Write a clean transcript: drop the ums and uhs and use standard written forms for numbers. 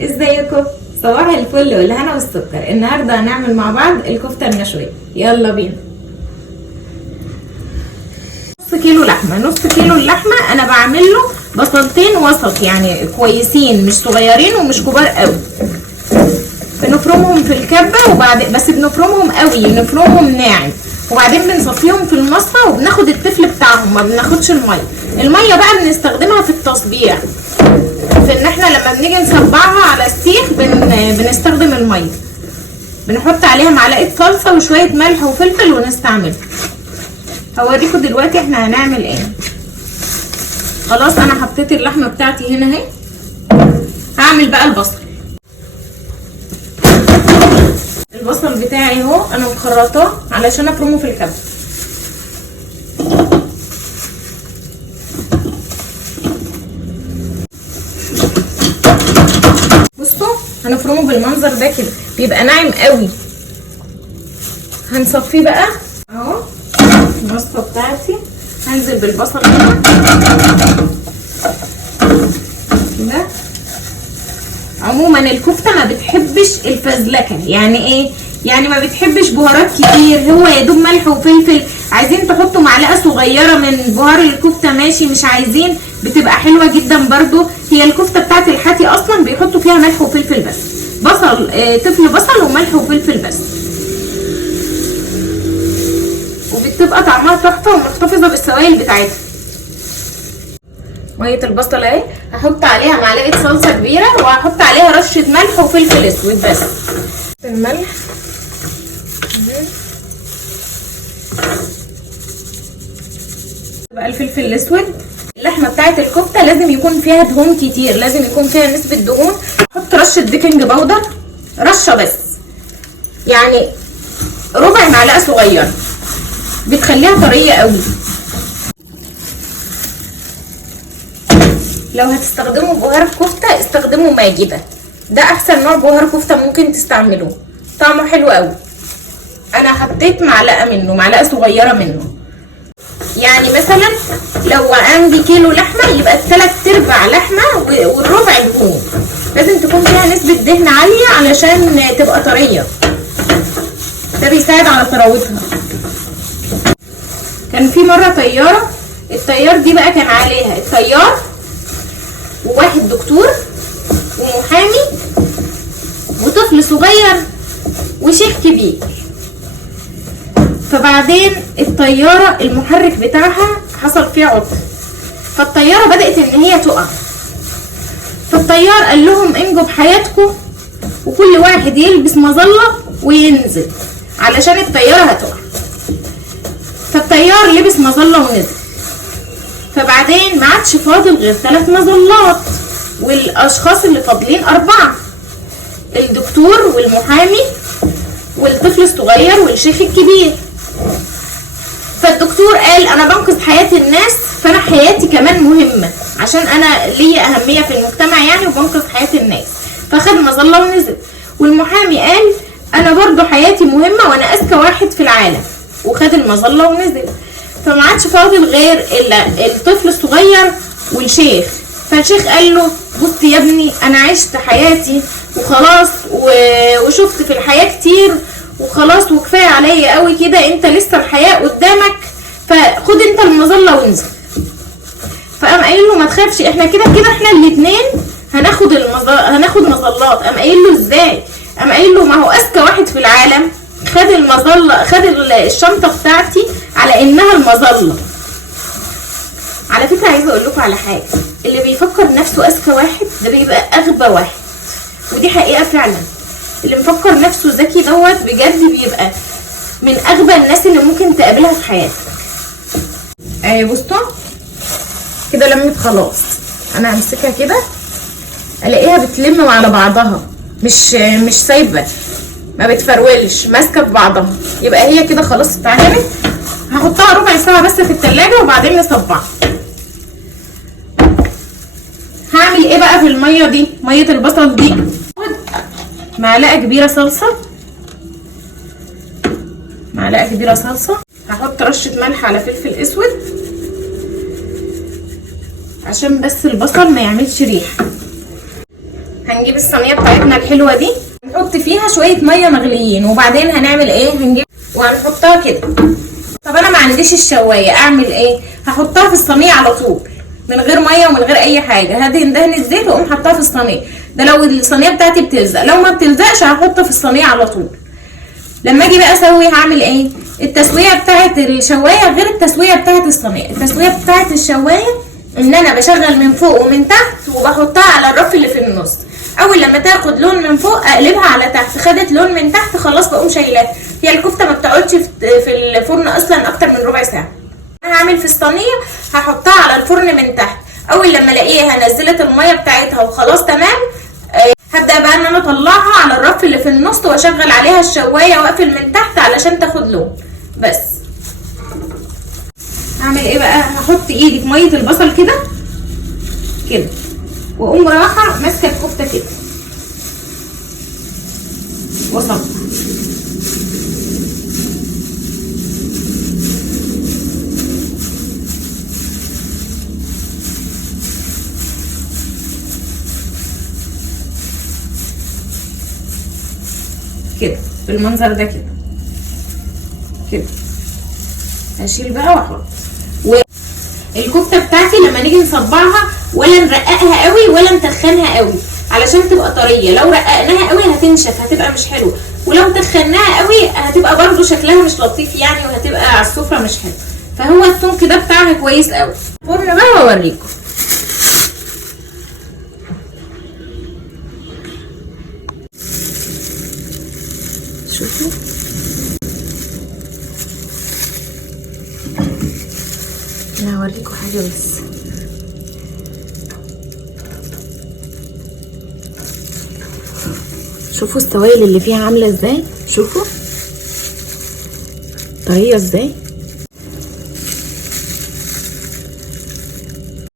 ازيكم؟ صباح الفل والهنا والسكر. النهارده هنعمل مع بعض الكفته المشويه. يلا بينا. نص كيلو لحمه. نص كيلو اللحمه انا بعمل له بصلتين وسط، يعني كويسين، مش صغيرين ومش كبار قوي. بنفرمهم في الكبه وبعدين بس بنفرمهم قوي، بنفرمهم ناعم، وبعدين بنصفيهم في المصفى وبناخد التفل بتاعهم، ما بناخدش الميه. الميه بقى بنستخدمها في التصبيع، في ان احنا لما بنيجي نصبعها على السيخ بنستخدم الميه. بنحط عليها معلقه صلصه وشويه ملح وفلفل ونستعملها. هوريكم دلوقتي احنا هنعمل ايه. خلاص انا حطيت اللحمه بتاعتي هنا اهي. هعمل بقى البصل بتاعي اهو، انا مخرطاه علشان افرمه في الكبه. بصوا هنفرمه بالمنظر ده كده، بيبقى ناعم قوي. هنصفيه بقى اهو. الوصفه بتاعتي هنزل بالبصل هنا كده. عموما الكفته ما بتحبش الفزلكه، يعني ايه؟ يعني ما بتحبش بهارات كتير، هو يا دوب ملح وفلفل. عايزين تحطوا معلقه صغيره من بهار الكفته ماشي، مش عايزين بتبقى حلوه جدا برضو. هي الكفته بتاعت الحاتي اصلا بيحطوا فيها ملح وفلفل بس، بصل تفل بصل وملح وفلفل بس، وبتبقى طعمها تحفه ومحتفظه بالسوائل بتاعتها. ميه البصل اهي، هحط عليها معلقه صلصه كبيره، وهحط عليها رشه ملح وفلفل اسود بس. الملح بقى الفلفل الاسود. اللحمه بتاعت الكفته لازم يكون فيها دهون كتير، لازم يكون فيها نسبه دهون. احط رشه بيكنج باودر، رشه بس، يعني ربع معلقه صغيره، بتخليها طريه قوي. لو هتستخدموا بهار كفته استخدموا ماجدة، ده احسن نوع بهار كفته ممكن تستعملوه، طعمه حلو قوي. انا حطيت معلقه منه، معلقه صغيره منه. يعني مثلا لو عندي كيلو لحمه يبقى 3/4 لحمه والربع دهون. لازم تكون فيها نسبه دهن عاليه علشان تبقى طريه، ده بيساعد على طراوتها. كان في مره طياره، الطيار دي بقى كان عليها الطيار وواحد دكتور ومحامي وطفل صغير وشيخ كبير. فبعدين الطيارة المحرك بتاعها حصل فيه عطل، فالطيارة بدأت ان هي تقع. فالطيار قال لهم انجوا بحياتكم وكل واحد يلبس مظلة وينزل علشان الطيارة هتقع. فالطيار لبس مظلة ونزل. فبعدين ما عادش فاضل غير 3 مظلات، والاشخاص اللي فاضلين 4، الدكتور والمحامي والطفل الصغير والشيخ الكبير. فالدكتور قال انا بنقذ حياة الناس، فانا حياتي كمان مهمة عشان انا ليا اهمية في المجتمع يعني، وبنقذ حياة الناس. فخد مظلة ونزل. والمحامي قال انا برضو حياتي مهمة وانا اذكى واحد في العالم، وخد المظلة ونزل. فما عادش فاضل غير الطفل الصغير والشيخ. فالشيخ قال له بص يا ابني، انا عشت حياتي وخلاص وشفت في الحياة كتير وخلاص، وكفاية عليا قوي كده، انت لسه الحياة قدامك، فخد انت المظلة وانزل. فقام قايل له ما تخافش، احنا كده احنا الاتنين هناخد مظلات. قام قايل له ازاي؟ قام قايل له ما هو اذكى واحد في العالم خد المظلة، خد الشنطة بتاعتي على انها المظلة. على فكرة عايزة اقول لكم على حاجة، اللي بيفكر نفسه اذكى واحد ده بيبقى اغبى واحد، ودي حقيقة فعلا. اللي مفكر نفسه ذكي دوت بجد بيبقى من اغبى الناس اللي ممكن تقابلها في حياتك. بصوا كده لمت خلاص. انا همسكها كده الاقيها بتلم على بعضها، مش سايبه، ما بتفرولش، ماسكه في بعضها. يبقى هي كده خلاص اتعجنت. هحطها ربع ساعه بس في التلاجة وبعدين نصبعها. هعمل ايه بقى في الميه دي؟ ميه البصل دي معلقه كبيره صلصه، معلقه كبيره صلصه. هحط رشه ملح على فلفل اسود عشان بس البصل ما يعملش ريحه. هنجيب الصينيه بتاعتنا الحلوه دي، نحط فيها شويه ميه مغليين، وبعدين هنعمل ايه؟ هنجيب وهنحطها كده. طب انا ما عنديش الشوايه، اعمل ايه؟ هحطها في الصينيه على طول من غير ميه ومن غير اي حاجه. هدهن دهن الزيت واقوم حطها في الصينيه. ده لو الصينيه بتاعتي بتلزق، لو ما بتلزقش هحطها في الصينيه على طول. لما اجي بقى اسوي هعمل ايه؟ التسويه بتاعت الشوايه غير التسويه بتاعت الصينيه. التسويه بتاعت الشوايه ان انا بشغل من فوق ومن تحت وبحطها على الرف اللي في النص. اول لما تاخد لون من فوق اقلبها على تحت، خدت لون من تحت خلاص بقوم شايلاها. هي الكفته ما بتقعدش في الفرن اصلا اكتر من ربع ساعه. انا هعمل في الصينيه هحطها على الفرن من تحت. اول لما الاقيها نزلت الميه بتاعتها وخلاص تمام، هبدا بقى ان انا اطلعها على الرف اللي في النص واشغل عليها الشوايه واقفل من تحت علشان تاخد لون. بس هعمل ايه بقى؟ هحط ايدي في ميه البصل كده كده، واقوم رايحه ماسكه الكفته كده وصل. كده بالمنظر ده كده كده. هشيل بقى واحط. والكفته بتاعتي لما نيجي نصبعها ولا نرققها قوي ولا نتخنها قوي علشان تبقى طريه. لو رققناها قوي هتنشف، هتبقى مش حلوه، ولو تخناها قوي هتبقى برضو شكلها مش لطيف يعني، وهتبقى على السفره مش حلو. فهو السمك ده بتاعها كويس قوي. فرن بقى واوريكم. شوفوا انا هوريكم حاجه بس. شوفوا السوائل اللي فيها عامله ازاي، شوفوا طريه ازاي.